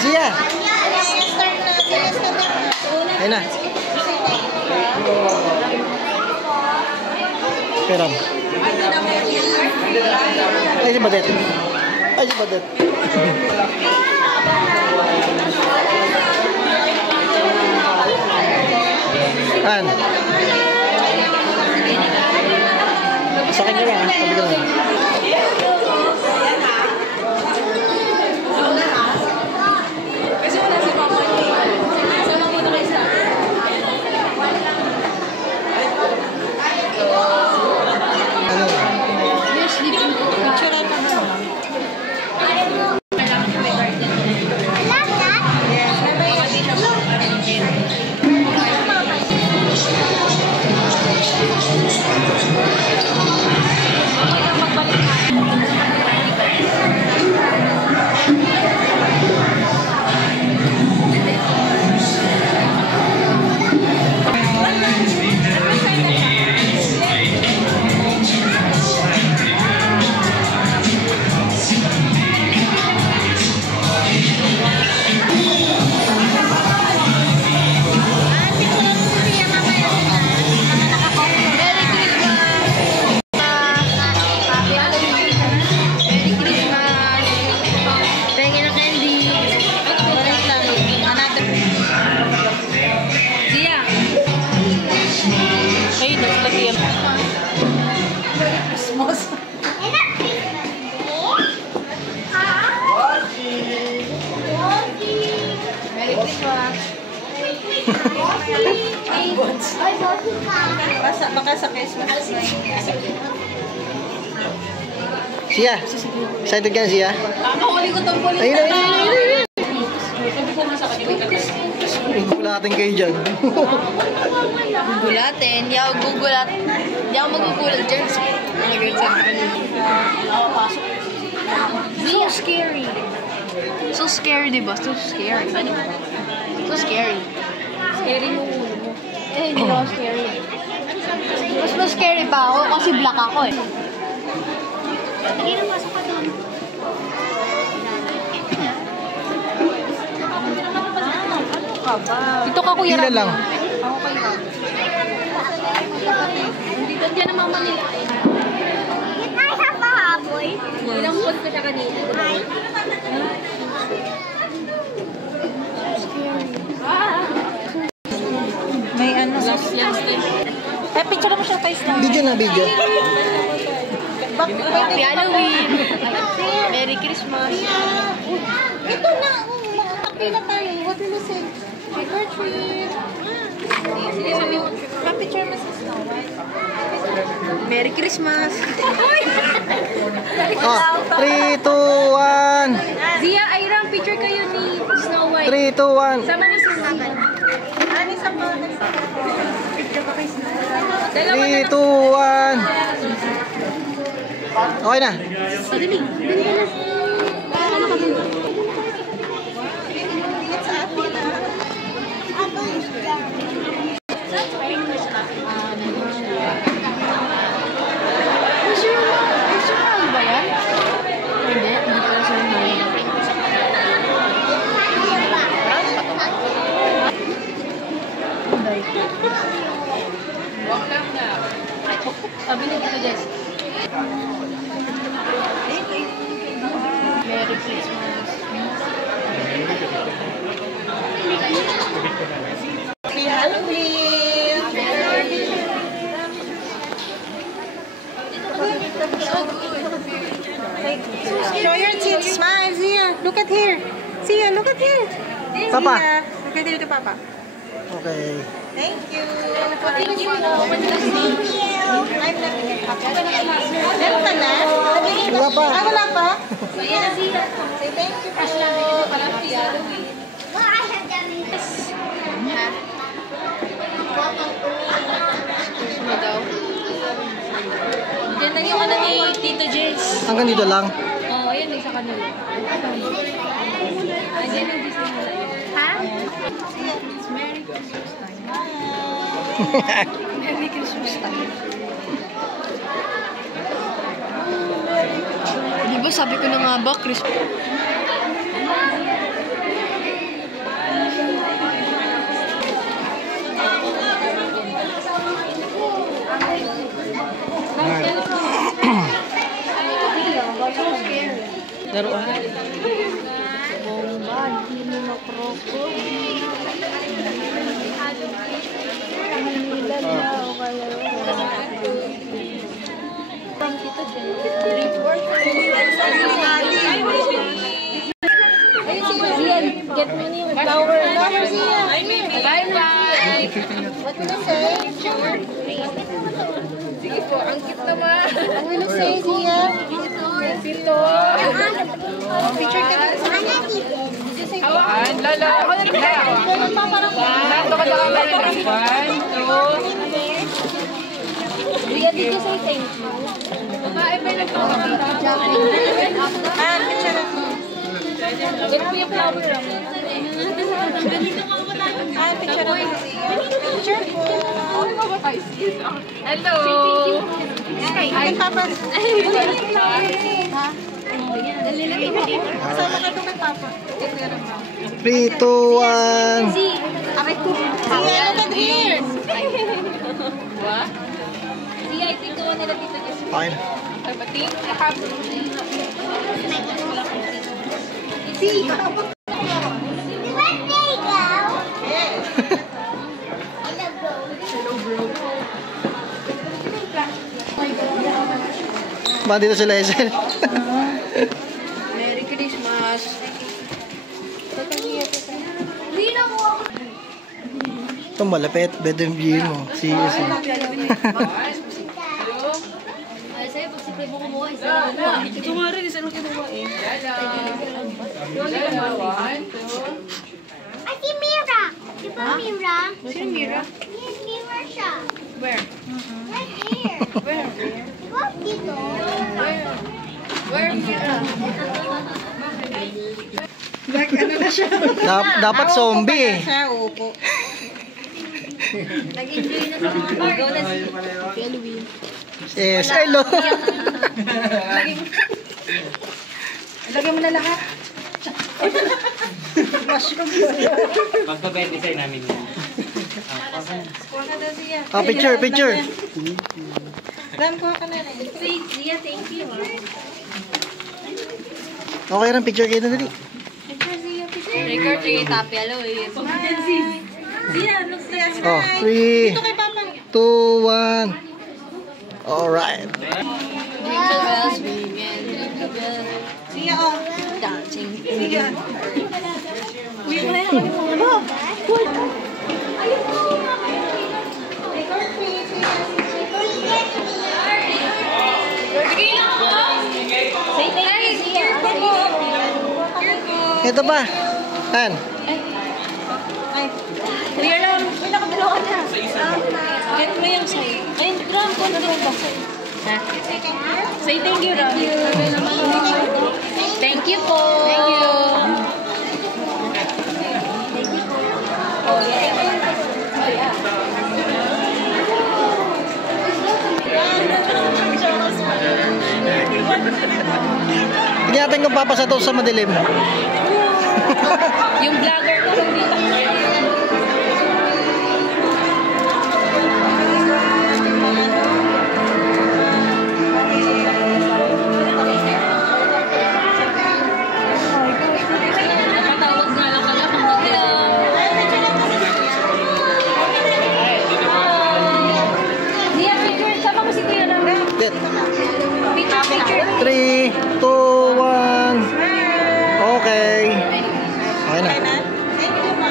Siya! Ayun na. Peram. Ay, si Badet. Ay, si Badet. An? Sa kanya lang, sabi ko lang. Baka sa Christmas. Siya. Excited ka na siya? Nakakahuli ko itong kulit. Ayun. Sabi ko nga sa kanila. Gugulatin kayo dyan. Gugulatin? Hindi ako gugulat. Hindi ako magugulat dyan. Nag-gulat sa kanila. Pasok. So scary. So scary, diba? So scary. So scary. Scary mo ulo mo. Eh, hindi ako scary. Mas scary pa ako kasi black ako eh. Hindi na masok ka doon. Ano ka ba? Dito ka kuya. Hila lang. Ako kayo. Dito dyan ang mama nila. Ay, sa pahaboy. Ilang food ko siya kanina. Ay. May ano. Last eh, picture mo siya tayo na. Video na, video. Happy Halloween. Merry Christmas. Ito na. Happy na tayo. What will you say? Trick or treat. Sige, sabi mo. Picture mo sa Snow White. Merry Christmas. Oh, 3, 2, 1. Zia, Ayram, picture kayo ni Snow White. 3, 2, 1. Sama ni Susan. Ano sa mga picture pa kay Snow White? 3, 2, 1. Okay na. Dali. Ano ka dun? National ba yan? Hindi ko national. Sabi na dito, Jess. Merry Christmas. Happy Halloween! Show your teeth. Smile, Zia. Look at here. Zia, look at here. Papa. Zia. Look at here to Papa. Okay. Thank you. Thank you. I'm loving it. Meron ka na? Wala pa. Ah, wala pa? Ayan na Zia. Say thank you po. Happy Halloween. Gusto mo daw? Diyan na yung ano ni Tito Jess. Hanggang dito lang. Oo, ayan yung sa kanila. Ayan yung Disney nila. Ha? It's Merry Christmas time. Merry Christmas time. Di ba sabi ko na nga ba, Christmas? Get me new flower. Flower siya. Bye-bye! What do you say? Sige po, ang cute naman. What do you say, Zia? Sito. Picture ka din sa anak. Awan, lala. Ako na rin. Ganun pa parang Nato ka lang tayo. 1, 2. Zia, did you say thank you? Babae ba yung nagpapakita? Picture ako. Get mo yung flower. Picture ako. Picture ko. Hello! Ay, Papa. Kasama ka ito kay Papa. 3, 2, 1. Aray ko. Zia, look at here. Zia, I think gawa nila dito kasi. Fine. Zia. Ba dito sila Hazel? Merry Christmas! Ito malapit. Bedroom view mo. Si Hazel. Ito nga rin, isa nung kinuha eh. I see Mira. Di ba Mira? Sino Mira? Yes, Mira siya. Where? Right here. Where? Di ba dito? Where Mira? Dapat zombie eh. Siya, upo. Nag-enjoy na sa mga bago na si Halloween. Yes, hello. Lagyan mo na lahat. Magpa-design namin yan. Kuha ka daw siya. Ah, picture, picture. Ram, kuha ka na rin. Zia, thank you. Okay rin, picture kayo na dali. Picture, Zia, picture. Record kay Tapi, hello eh. Zia, look Zia, Oh, smile. 3, Dito kay Papa. 2, 1. Alright. Jingle bells, ringing, jingle bells, Zia, oh. dancing. Zia. Uy, wala na kami mga ano. Record, please. Say thank you, Zia. Ito pa. Yan. Ay. Kuya Ram, may nakabalaw ka na. Get mo yung say. Ay, Ram, kung ano ba say? Say thank you, Ram. Thank you po! Thank you! Tingnan natin kung papasa to sa madilim. Yung vlogger ko lang dito. Napatawag nga lang kami kung mag-vlog. Zia, picture. Sama mo si Kuya Ram. Dit. Picture. 3, 2, 1. Okay. Okay na. Thank you, Ma.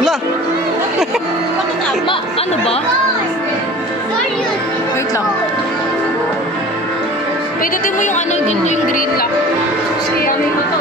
La. Ma, ano ba? Wait lang. Pwede din mo yung ano, yung green lock. Scary mo to.